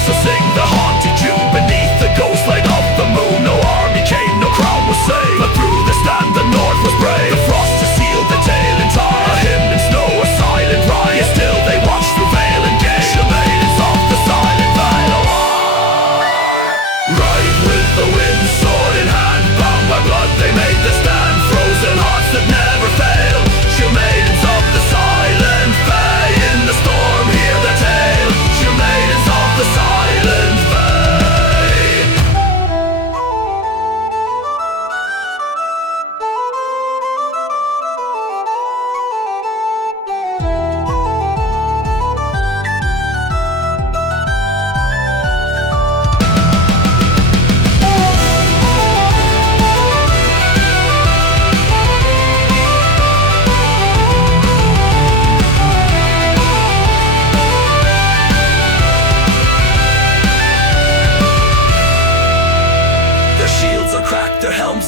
So sing the haunted June beneath the ghost light of the moon. No army came, no crown was saved, but through the stand the north was brave. The frost has sealed the tale in time, a hymn in snow, a silent rhyme. Yet still they watch through Vale and gale, Shieldmaidens of the silent Vale. Ride with the wind, sword in hand, bound by blood they made the stand. Frozen hearts that never fail, Shieldmaidens of the silent Vale. In the storm hear the tale, Shieldmaidens of the silent Vale.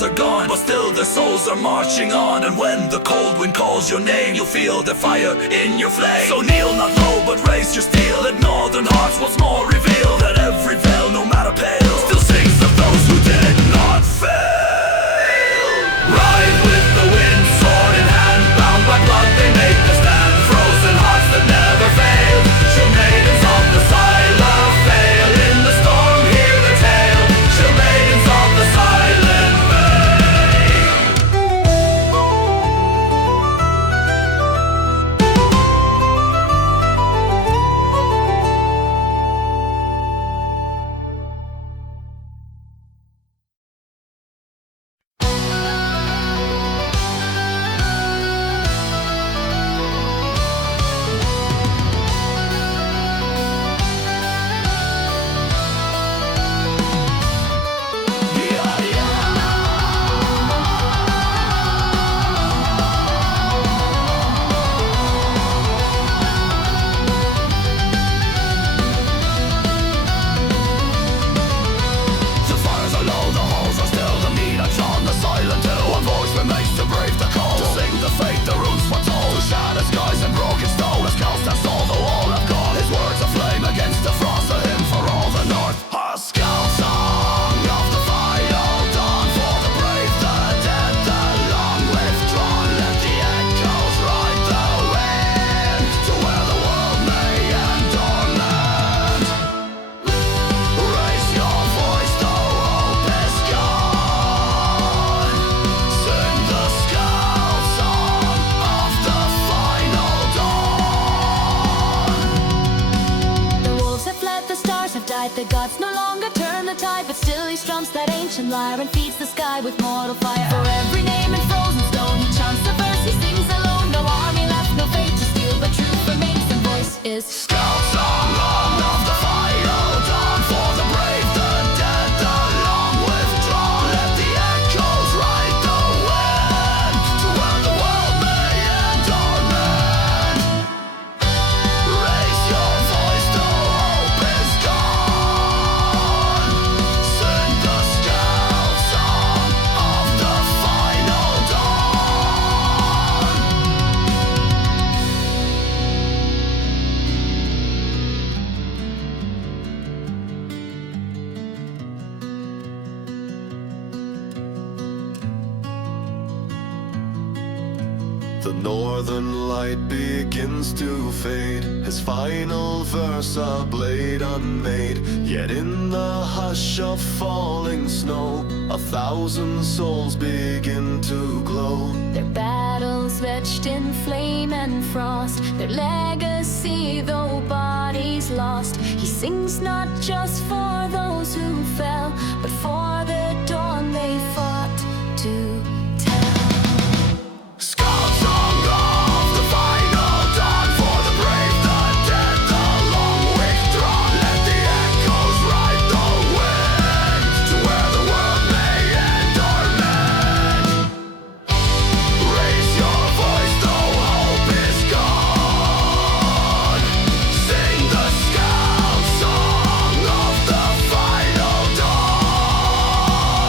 Are gone, but still their souls are marching on. And when the cold wind calls your name, you'll feel the fire in your flame. So kneel not low, but raise your steel. Let northern hearts once more reveal that every veil, no matter pale, still sings of those who did not fail. Ride with the wind, sword in hand, bound by blood they make the stand. Frozen hearts that never fail, Shieldmaidens of the silent Vale. In the storm hear the tale, Shieldmaidens of the silent. The gods no longer turn the tide, but still he strums that ancient lyre and feeds the sky with mortal fire. For every name in frozen stone, he chants a verse, he sings alone. No army left, no fate to steal, but truth remains, and voice is Skaldsong long of the final dawn. For the brave, the dead, the long withdrawn. Let the echoes ride the wind to where the world may end our men. Raise your voice, though hope is gone. Sing the Skaldsong of the final dawn. The northern light begins to fade, his final verse a blade unmade. Yet in the hush of falling snow, 1,000 souls begin to glow. their battles etched in flame and frost, their legacy though bodies lost. He sings not just for those who fell, but for the dawn they fought to tell. Skaldsong of the final dawn. For the brave, the dead, the long withdrawn. Let the echoes ride the wind to where the world may end our men. Raise your voice though hope is gone. Sing the Skaldsong of the final dawn.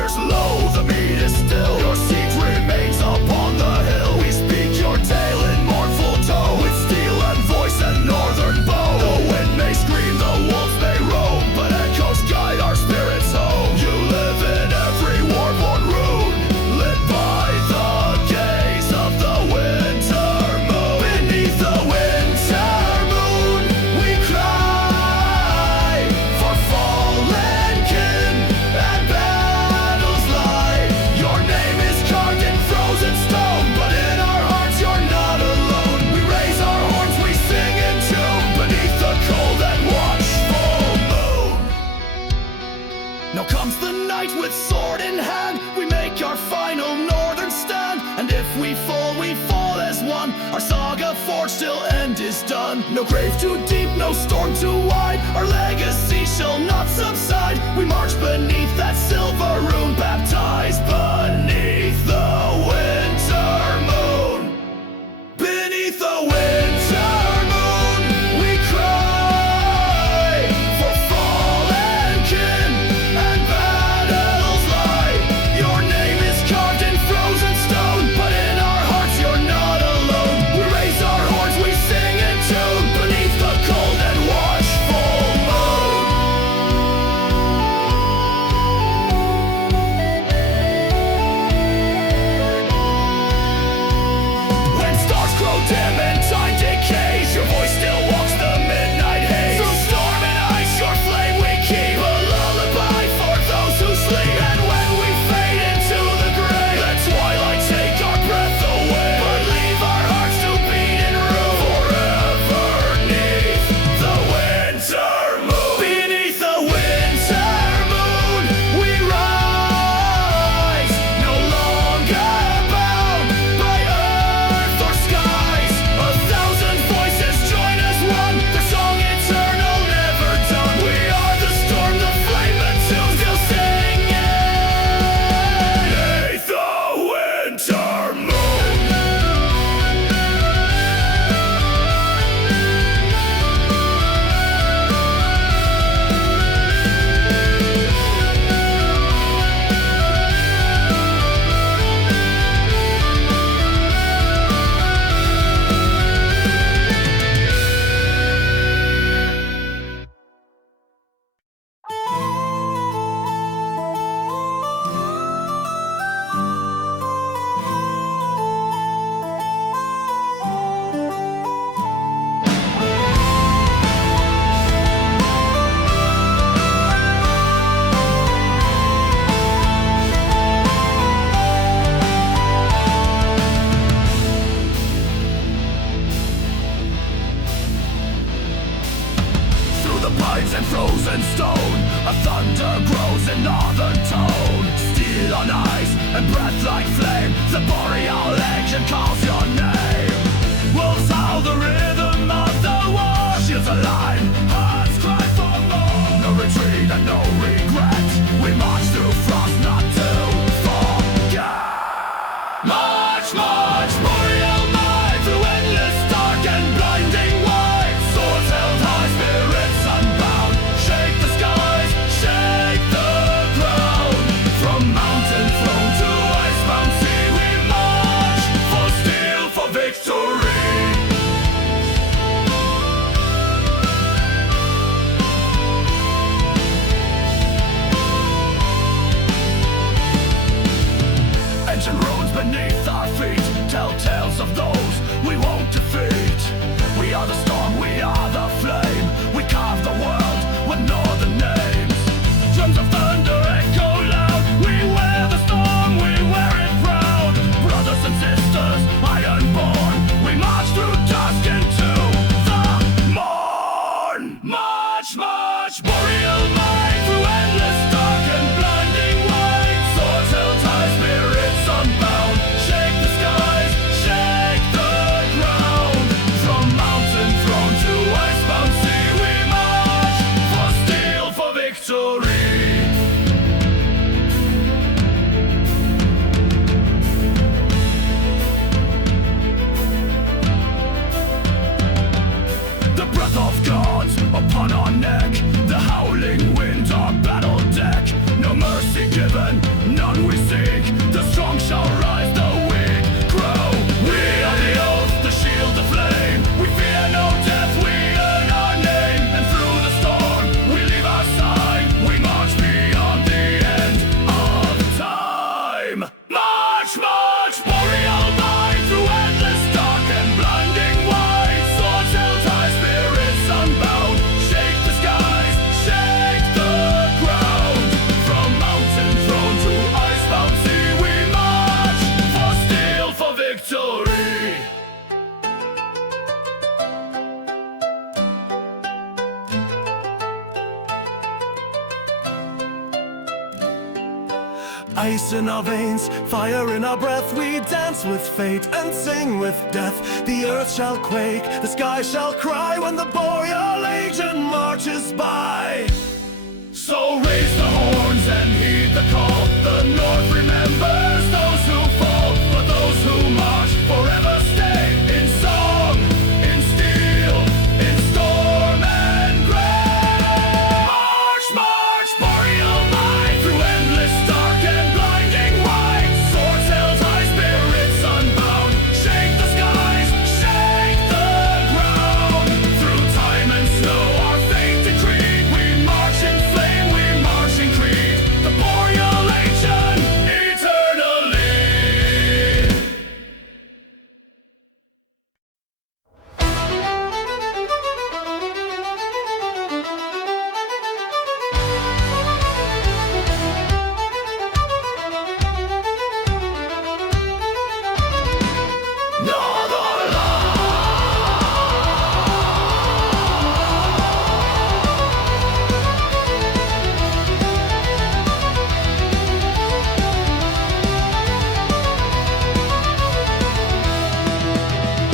fires low, the meat is still. Your seat remains upon the hill. We speak your tale in mournful tone, with steel and voice and northern bow. The wind may scream, the wolves may roam, but echoes guide our spirits home. You live in every war-born rune, lit by the gaze of the winter moon. Beneath the winter moon, we cry for fallen kin and battles lie. Your name is carved in frozen stone, but in our hearts you're not alone. We raise our horns, we sing in tune, beneath the cold and watchful moon. Now comes the night with sword in hand. We make our final northern stand, and if we fall as one. Our saga forged till end is done. No grave too deep, no storm too wide. Our legacy shall not subside. We march beneath that silver rune, baptized beneath the winter moon. Beneath the winter moon, we cry for fallen kin and battles lie. Your name is carved in frozen stone, but in our hearts you're not alone. We raise our horns, we sing in tune, beneath the cold and watchful moon. When stars grow dim and time decays, your voice still walks the midnight haze. Through storm and ice, your flame we keep, a lullaby for those who sleep. And when we fade into the grave, let twilight take our breath away, but leave our hearts to beat in room forever neath the winter moon. Beneath the winter moon, we rise, no longer bound by earth or skies. A thousand voices join as one, the song eternal, never done. We are the storm, the flame, the tune, still singing beneath the winter moon. Through the pipes and frozen stone, a thunder grows in northern tone. Steel on ice and breath like flame, the Boreal engine calls your name. Wolves howl the rhythm of the war, shields align, hearts cry for more. No retreat and no regret, we march through frost not to forget. March, march, Boreal might, through endless dark and blinding white. Swords held high, spirits unbound, shake the skies, shake the ground. From mountain throne to icebound sea, we march for steel, for victory. Ancient ruins beneath our feet tell tales of those we won't defeat. We are the storm, we are the flame, we carve the world with northern names. Drums of thunder echo loud, we wear the storm, we wear it proud. Brothers and sisters, ironborn, we march through dusk into the morn. March, march, Boreal might, through endless dark and blinding white. Swords held high, spirits unbound, shake the skies, shake the ground. From mountain throne to icebound sea, we march for steel, for victory. The breath of gods upon our neck, the howling wind, our battle deck. No mercy given, Ice in our veins, fire in our breath, we dance with fate and sing with death. The earth shall quake, the sky shall cry when the Boreal legion marches by. So raise the horns and heed the call. The North remembers those who fall, but those who march forever stay. In song, in steel, in storm and gray. March, march, Boreal might, through endless dark and blinding white. Swords held high, spirits unbound. Shake the skies, shake the ground. Through time and snow, our fate decreed. We march in flame, we march in creed. The Boreal Legion, eternally. Northern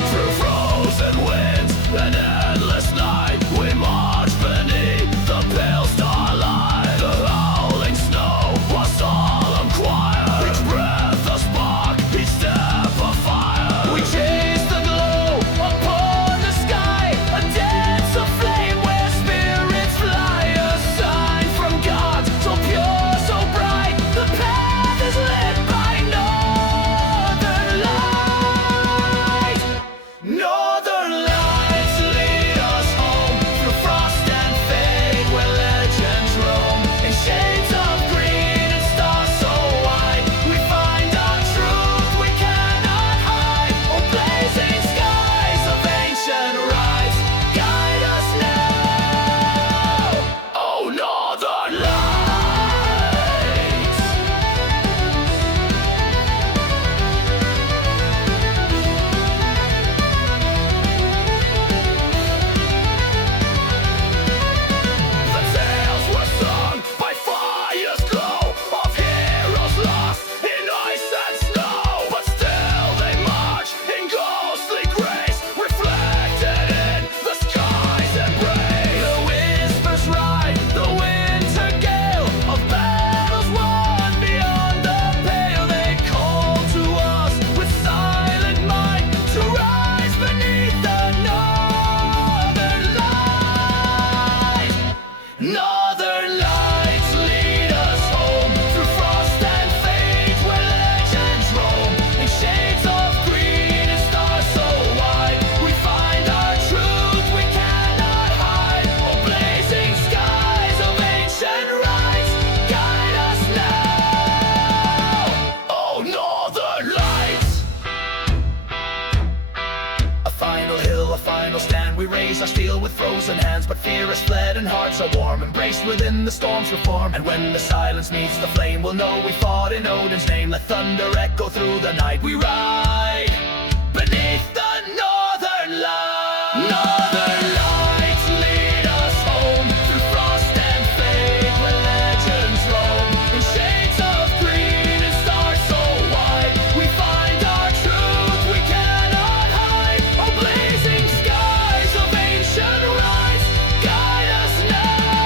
Through frozen winds and endless night, we march beneath the pale starlight. The howling snow, a solemn choir. Each breath a spark, each step a fire. We chase the glow upon the sky, a dance of flame where spirits fly. A sign from God, so pure, so bright. The path is lit by northern light. Northern lights lead us home through frost and fade, where legends roam. In shades of green and stars so wide, we find our truth we cannot hide. Oh, blazing skies of ancient rites, guide us now. Oh, northern lights. The tales were sung by fire's glow of heroes lost in ice and snow, but still they march in ghostly grace, reflected in the sky's embrace. The whispers ride the winter gale of battles won beyond the pale. They call to us with silent might to rise beneath the northern light. Northern lights lead us home through frost and fate, where legends roam. In shades of green and stars so wide, we find our truth we cannot hide. Oh, blazing skies of ancient rites, guide us now. Oh, northern lights. A final hill, a final stand. We raise our steel with frozen hands, but fear has fled and hearts are warm, embraced within the storm's reform. And when the silence meets the flame, we'll know we fought in Odin's name. Let thunder echo through the night. We ride beneath the northern light. Northern lights lead us home through frost and fade, where legends roam. In shades of green and stars so wide, we find our truth we cannot hide. Oh, blazing skies of ancient rites, guide us now.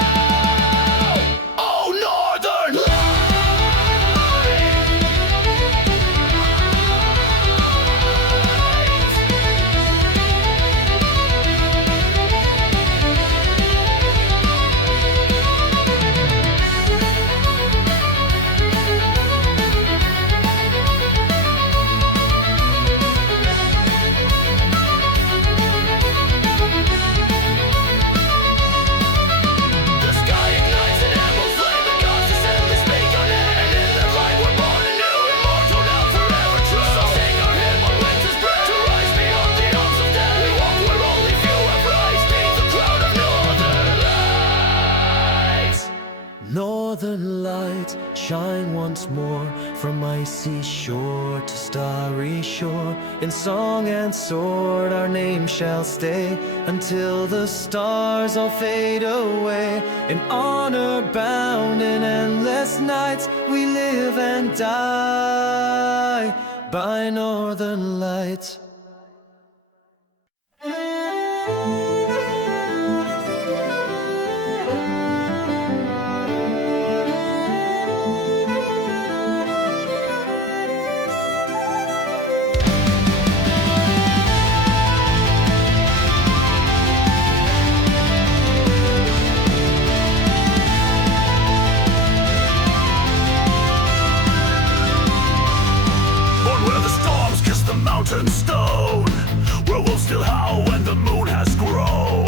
Oh, northern light. The sky ignites and emerald flame. The gods descend, they speak our name. And in their light we're born anew, immortal now, forever true. So sing our hymn on winter's breath, to rise beyond the arms of death. We walk where only few have rise, beneath the crown of northern lights. Northern lights shine once more from icy shore to starry shore. In song and sword our name shall stay until the stars all fade away. In honor bound in endless nights, we live and die by northern lights. Mountain stone, where wolves still howl when the moon has grown.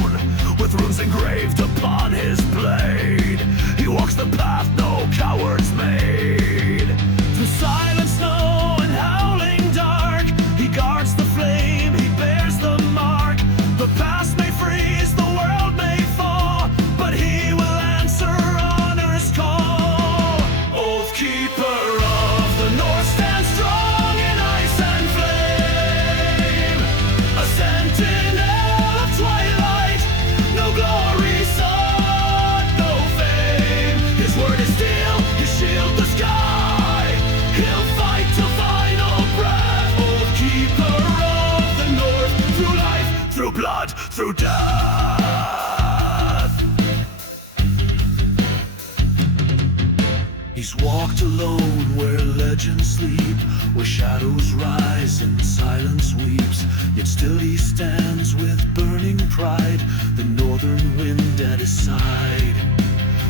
With runes engraved upon his blade, he walks the path no cowards made. Through silent snow and howling dark, he guards the flame, he bears the mark. The past may freeze, the world may fall, but he will answer honor's call. Oathkeeper of the North stands strong in ice and flame, a sentinel of twilight, no glory sought, no fame. His word is steel, his shield the sky, he'll fight till final breath. Oathkeeper of the North, through life, through blood, through death. He's walked alone where legends sleep, where shadows rise and silence weeps. Yet still he stands with burning pride, the northern wind at his side.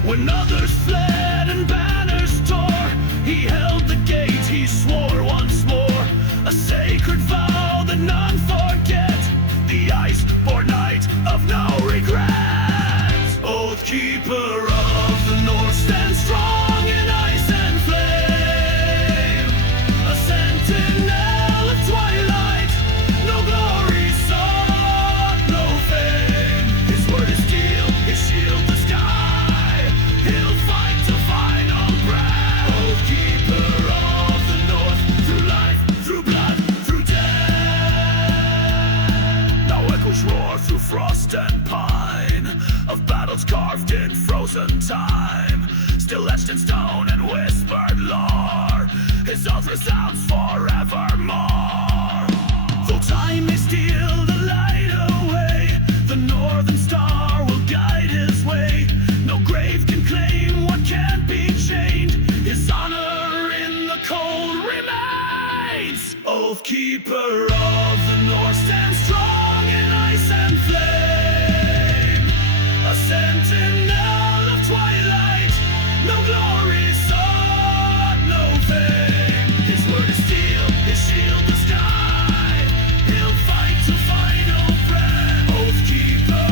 When others fled and banners tore, he held the gate, he swore once more, a sacred vow that none forget, the ice-born night of no regret. Oathkeeper of the North stands strong in ice and flame, a sentinel of twilight, no glory sought, no fame. His word is steel, his shield the sky, he'll fight to final breath. Oathkeeper of the North, through life, through blood, through death. Now echoes roar through frost and pine, of battles carved in frozen time, still etched in stone and whispered lore. His oath resounds forevermore. Though time may steal the light away, the northern star will guide his way. No grave can claim what can't be chained, his honor in the cold remains. Oathkeeper of the North stands strong in ice and flame, a sentinel of twilight, no glory sought, no fame. His word is steel, his shield the sky, he'll fight to final breath. Oathkeeper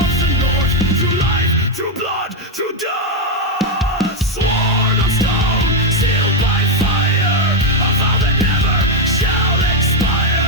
of the North, through life, through blood, through death. Sworn on stone, sealed by fire, a vow that never shall expire.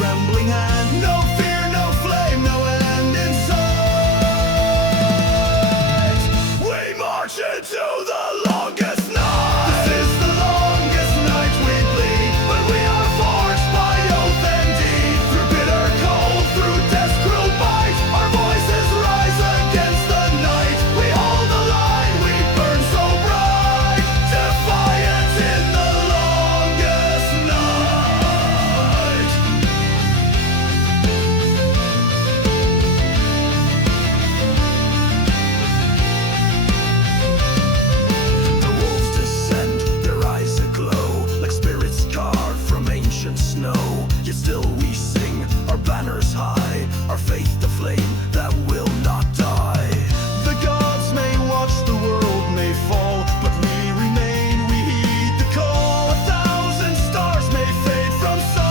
trembling hand. No fear, no flame, no end in sight. We march into the longest night. This is the longest night we bleed, but we are forged by oath and deed. Through bitter cold, through death's cruel bite, our voices rise against the night. We hold the line, we burn so bright, defiant in the longest night. The wolves descend, their eyes aglow, like spirits carved from ancient snow. Yet still we sing, our banners high, our faith the flame that will not die. The gods may watch, the world may fall, but we remain, we heed the call. 1,000 stars may fade from sight,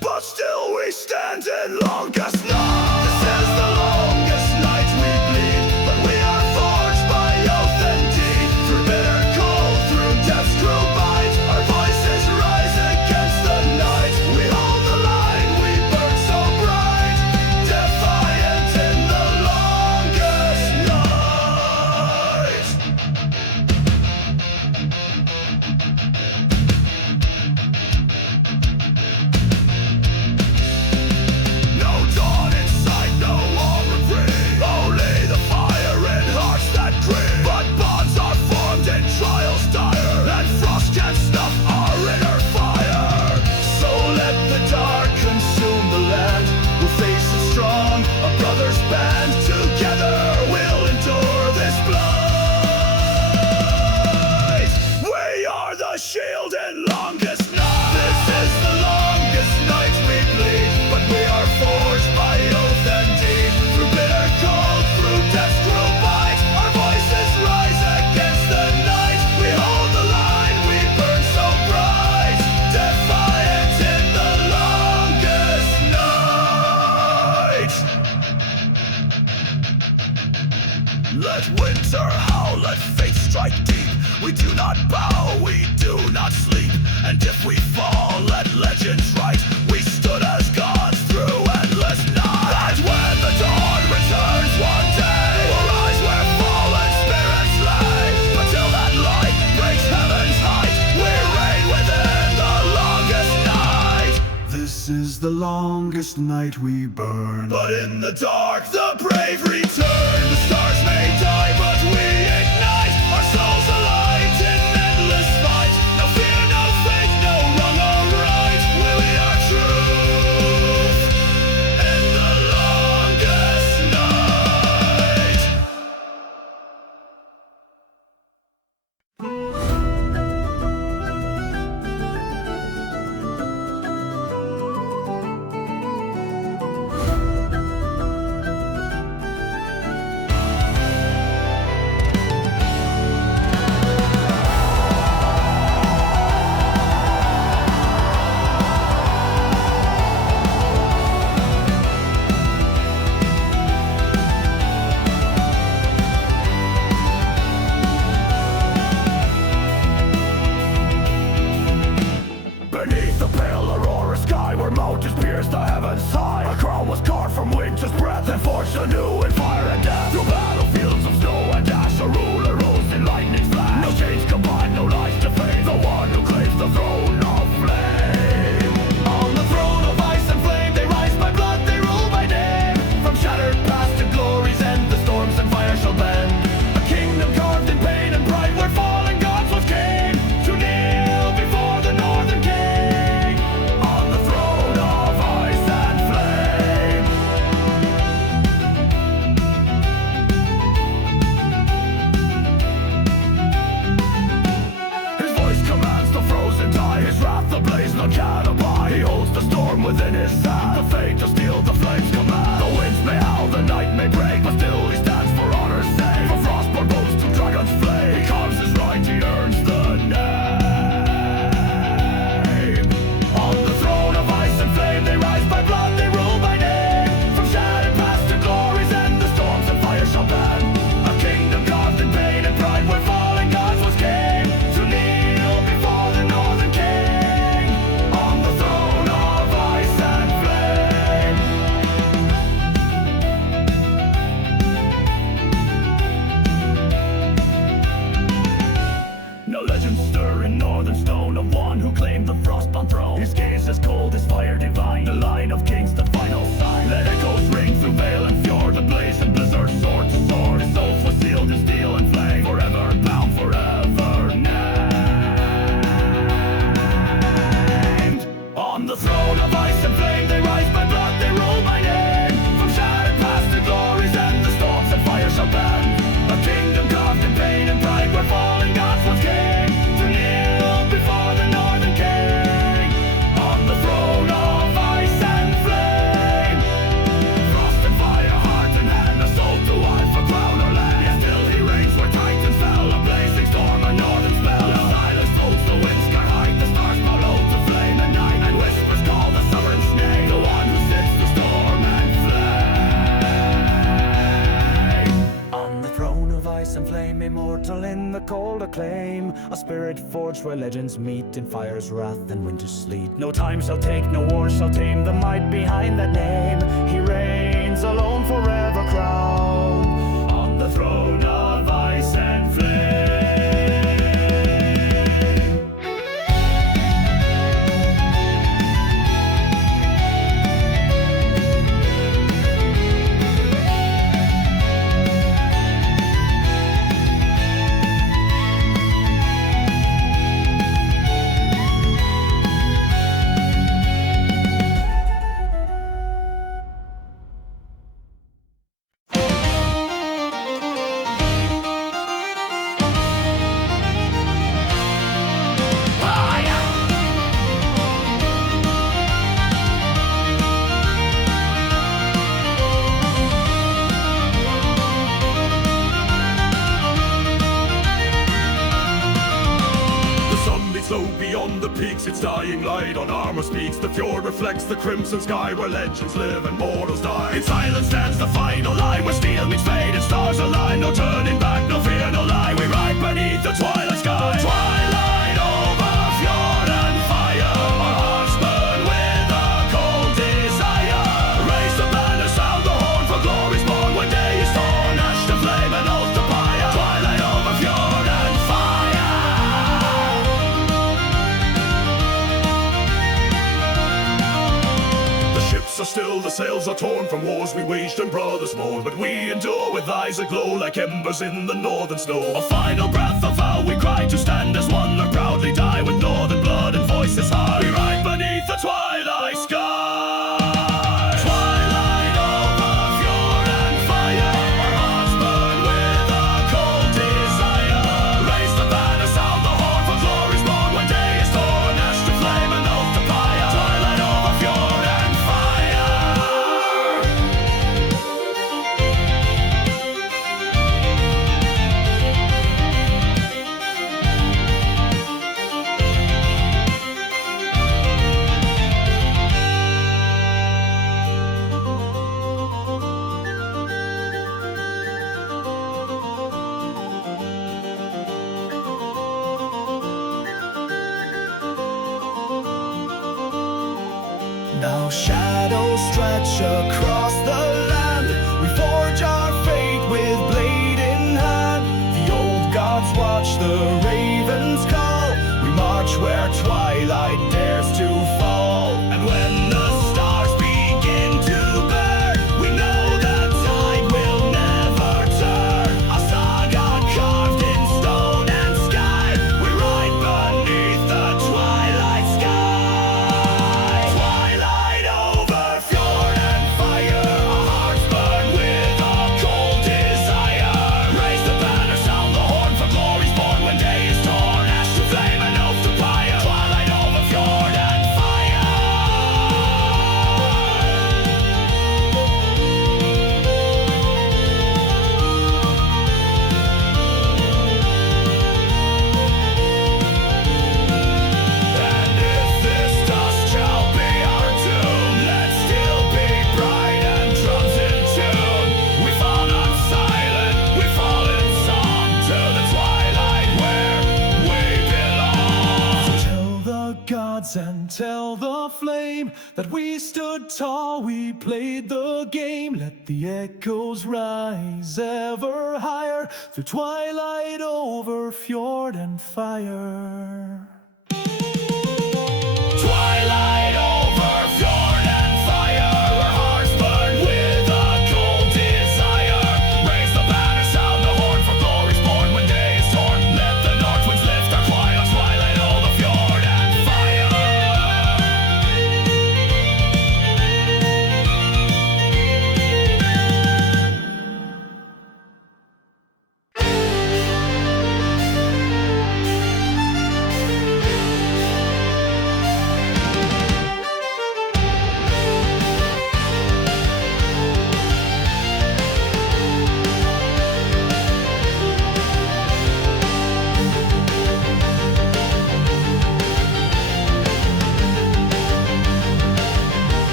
but still we stand in longest night. This is the longest night we bleed, but we are forged by oath and deed. Through bitter cold, through death's cruel bite, our voices rise against the night. We hold the line, we burn so bright, defiant in the longest night. No dawn in sight, no war reprieve, only the fire in hearts that crave. But bonds are formed in trials dire, and frost can snuff our inner fire. So let the dark consume the land, we'll face it strong, a brother's band. Together we'll endure this blight. We are the shield and longest night. This is the longest night we bleed, but we are forged by oath and deed. Through bitter cold, through death's cruel bite, our voices rise against the night. We hold the line, we burn so bright, defiant in the longest night. Let winter howl, let fate strike deep. We do not bow, we do not sleep. And if we fall, let legends write, we stood as gods through endless night. And when the dawn returns one day, we'll rise where fallen spirits lay. But till that light breaks heaven's height, we reign within the longest night. This is the longest night we burn, but in the dark the brave return. The stars may die, but we ignite our souls alight in endless fight. No fear, no faith, no wrong or right. We are truth in the longest night. Beneath the pale aurora sky, where mountains pierce the heavens high, a crown was carved from winter's breath and forged anew in fire and death. Through battlefields of snow and ash, a ruler rose in lightning's flash. No chains combined, no lies to fade, the one who claims the throne of flame. On the throne of ice and flame, they rise by blood, they rule by name. From shattered past to glory's end, the storms and fire shall bend. A kingdom carved in pain and pride, where fallen gods once came to kneel before the northern king. On the throne of ice and flame. His voice commands the frozen die, his wrath the blaze none can abide. He holds the storm within his hand, the fate to steal the flames command. The winds may howl, the night may break, but still he stands for honor's sake. For frostborn boats to dragon's flame, he carves his right, he earns the name. On the throne of ice and flame, they rise by blood, they rule by name. From shattered past to glory's end, the storms and fire shall bend. A kingdom carved in pain and pride, where fallen gods once came to kneel before the northern king. On one who claimed the frostbound throne. His gaze is cold as fire divine, the line of kings, the final sign. Let echoes ring through Vale and Fjord, the blaze and blizzard, sword to sword. His oath was sealed in steel and flame, forever bound, forever named. On the throne of ice and flame they rise, by blood they rule my name. From shattered past to glories and the storms and fire shall bend. A kingdom carved in pain and pride, where fallen gods once came to kneel before the northern king. On the throne of ice and flame, frost and fire, heart and hand, a soul to wife, for crown or land. Yet still he reigns where titans fell, a blazing storm, a northern spell. The silence holds the wind sky high, the stars bow low to flame and night, and whispers call the sovereign's name, the one who sits the storm and flame. On the throne of ice and flame, immortal in the cold acclaim, a spirit forged where legends meet in fire's wrath and winter's sleet. No time shall take, no war shall tame the might behind that name. He reigns alone, forever crowned on the throne of ice and flame. Low beyond the peaks, its dying light on armor speaks. The fjord reflects the crimson sky where legends live and mortals die. In silence stands the final line, where steel meets fate and stars align. No turning back, no fear, no lie. We ride beneath the twilight sky. Twilight over fjord and fire, our hearts burn with a cold desire. Raise the banner, sound the horn, for glory's born. When day is torn, ash to flame and oath to pyre. Twilight over fjord and fire. Are still, the sails are torn from wars we waged and brothers mourn, but we endure with eyes aglow like embers in the northern snow. A final breath of how we cry to stand as one, or proudly die with northern blood and voices high. We ride beneath the twilight sky. Twilight over fjord and fire, our hearts burn with a cold desire. Raise the banner, sound the horn, for glory's born. When day is torn, ash to flame and oath to pyre. Twilight over fjord and fire. Now shadows stretch across the land. We forge our fate with blade in hand. The old gods watch the ravens call. We march where twilight dares to fall. And when the stars begin to burn, we know the tide will never turn. A saga carved in stone and sky. We ride beneath the twilight sky. Twilight over fjord and fire, our hearts burn with a cold desire. Raise the banner, sound the horn, for glory's born. When day is torn, ash to flame and oath to pyre. Twilight over fjord and fire. And if this dust shall be our doom, let's still be bright and drums in tune. We fall not silent, we fall in song to the twilight where we belong. So tell the gods and tell the flame that we stood tall, we played the game. Let the echoes rise ever higher through twilight over fjord and fire.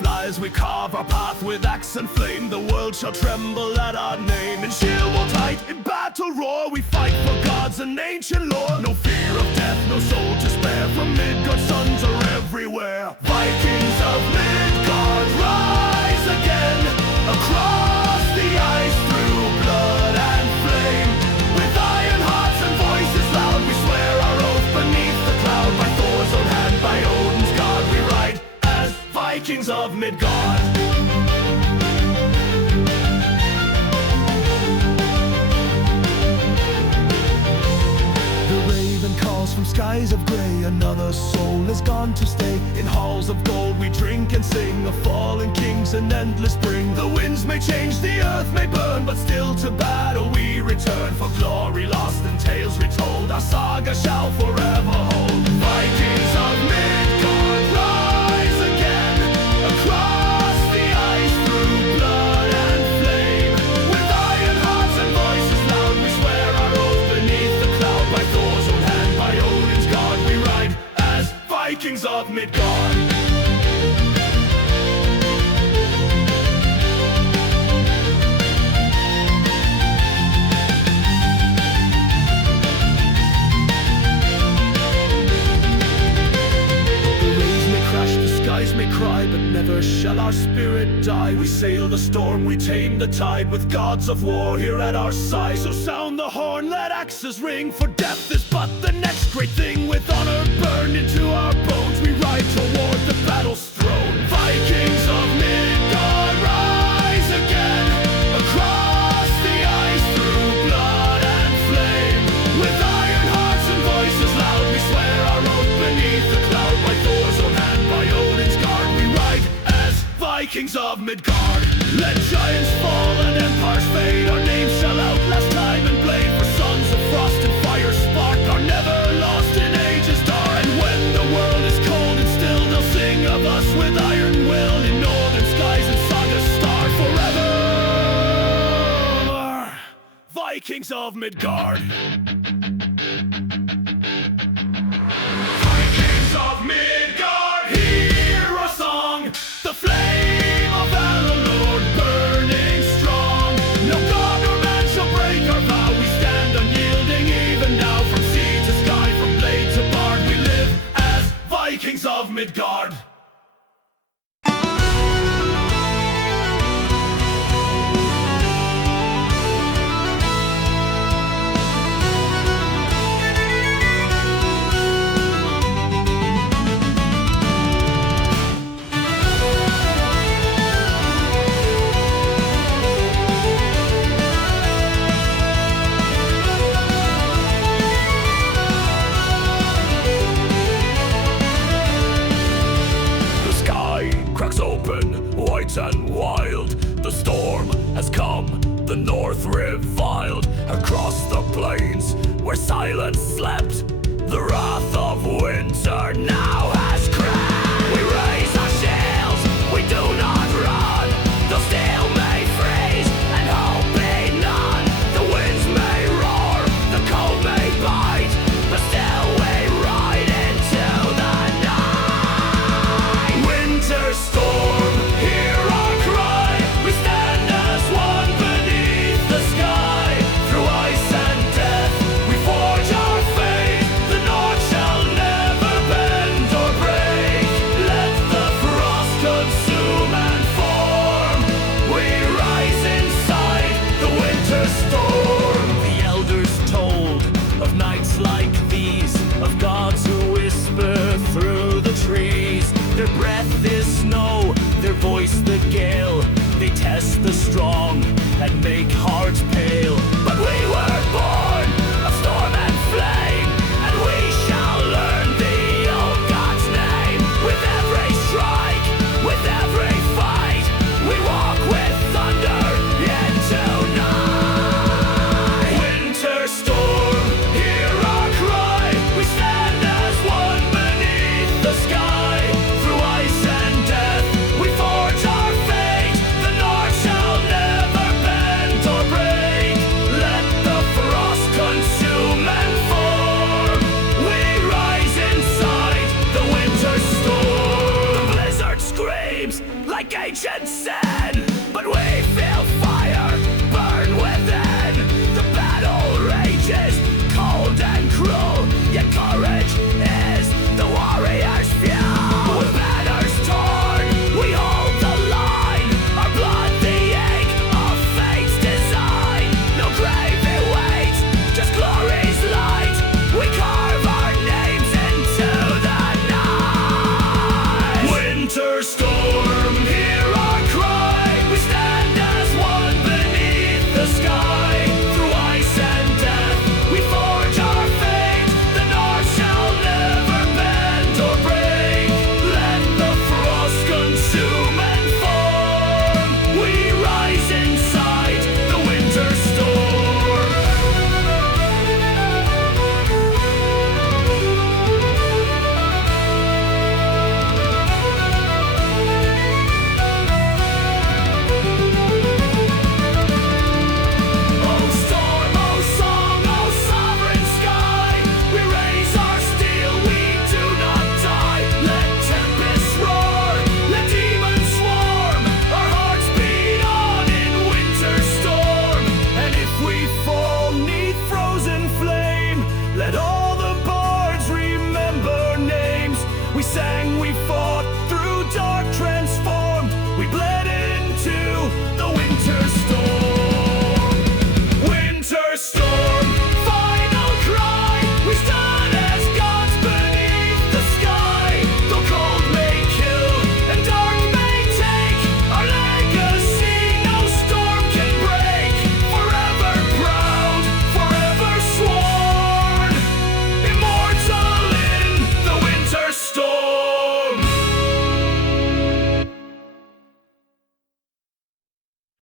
fly as we carve our path with axe and flame. The world shall tremble at our name. In shield will tight, in battle roar, we fight for gods and ancient lore. No fear of death, no soul to spare, from Midgard sons are everywhere. Vikings of Midgard rise again, across the ice through blood and flame. With iron hearts and voices loud, we swear our oath beneath the cloud. By Thor's own hand, by Odin's god, we ride as Vikings of Midgard. From skies of grey, another soul has gone to stay. In halls of gold we drink and sing of fallen kings and endless spring. The winds may change, the earth may burn, but still to battle we return. For glory lost and tales retold, our saga shall forever hold. Vikings of Midgard rise again, across the ice through blood and flame. With iron hearts and voices loud, we swear our oath beneath the cloud. By Thor's own hand, by Odin's god, we ride as Vikings of Midgard. May cry, but never shall our spirit die. We sail the storm, we tame the tide, with gods of war here at our side. So sound the horn, let axes ring, for death is but the next great thing. With honor burned into our bones, we ride toward the battle's throne. Vikings of Midgard rise again, across the ice through blood and flame. With iron hearts and voices loud, we swear our oath beneath the cloud. By Thor's own hand, by Odin's guard, we ride as Vikings of Midgard. Let giants fall and empires fade, our names shall outlast time and blade. For sons of frost and fire spark are never lost in ages dark. And when the world is cold and still, they'll sing of us with iron will. In northern skies and Saga's star forever, Vikings of Midgard. Vikings of Midgard, hear our song. The flame of Vale, Lord, burning strong. No god or man shall break our vow. We stand unyielding even now. From sea to sky, from blade to bard, we live as Vikings of Midgard. And wild, the storm has come, the north reviled. Across the plains where silence slept, the wrath of winter now has crept. We raise our shields, we do not run. The steel may freeze and hope be none. The winds may roar, the cold may bite, but still we ride into the night. Winterstorm, hear our cry. We stand as one beneath the sky. Through ice and death, we forge our fate. The north shall never bend or break. Let the frost consume and form. We rise inside the winter storm. The elders told of nights like these, of gods who whisper through the trees. Their breath is snow, their voice the gale. They test the strong and make hearts pale. But we were born